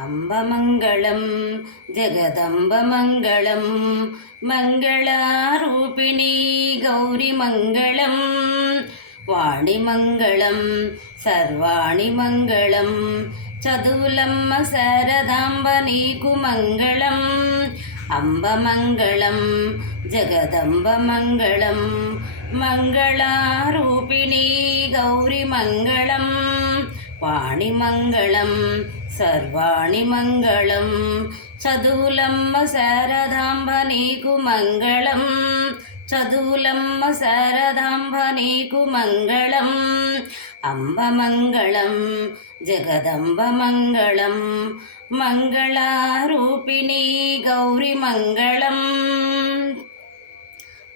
అంబమంగళం జగదంబమంగళం మంగళారూపిణీ గౌరిమంగళం వాణిమంగళం సర్వాణి మంగళం చదువులమ్మ శారదాంబ నీకు మంగళం అంబమంగళం జగదంబమంగళం మంగళారూపిణీ గౌరిమంగళం వాణిమంగళం సర్వాణి మంగళం చదువులమ్మ శారదాంబ నీకు మంగళం చదువులమ్మ శారదాంబ నీకు మంగళం అంబమంగళం జగదంబమంగళం మంగళారూపిణీ గౌరిమంగళం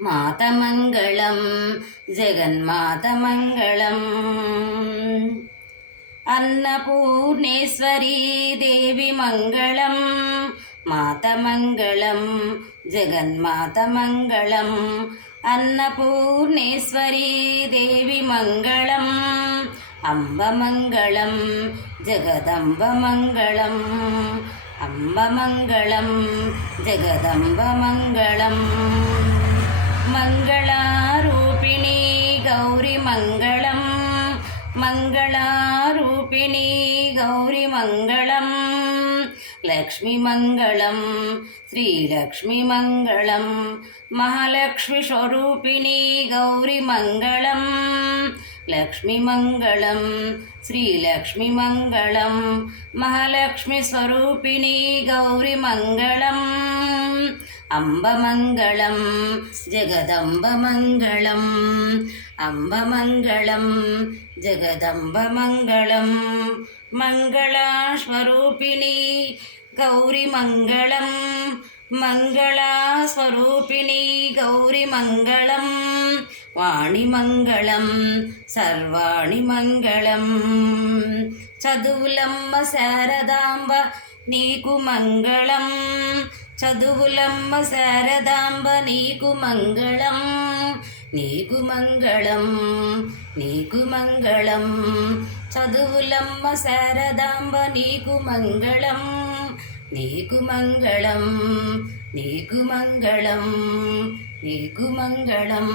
మాతమంగళం జగన్మాతమంగళం అన్నపూర్ణేశ్వరీ దేవి మంగళం మాతమంగళం జగన్మాతమంగళం అన్నపూర్ణేశ్వరీ దేవి మంగళం అంబమంగళం జగదంబమంగళం అంబమంగళం జగదంబమంగళం మంగళారూపిణీ గౌరిమంగళం మంగళారూపిణీ గౌరిమంగళం లక్ష్మీమంగళం శ్రీలక్ష్మీమంగళం మహాలక్ష్మీస్వరూపిణీ గౌరిమంగళం లక్ష్మీమంగళం శ్రీలక్ష్మీమంగళం మహాలక్ష్మీస్వరూపిణీ గౌరిమంగళం అంబమంగళం జగదంబమంగళం అంబమంగళం జగదంబమంగళం మంగళస్వరూపిణీ గౌరిమంగళం మంగళస్వరూపిణీ గౌరిమంగళం వాణిమంగళం సర్వాణి మంగళం చదువులమ్మ శారదాంబ నీకు మంగళం చదువులమ్మ శారదాంబ నీకు మంగళం నీకు మంగళం నీకు మంగళం చదువులమ్మ శారదాంబ నీకు మంగళం నీకు మంగళం నీకు మంగళం నీకు మంగళం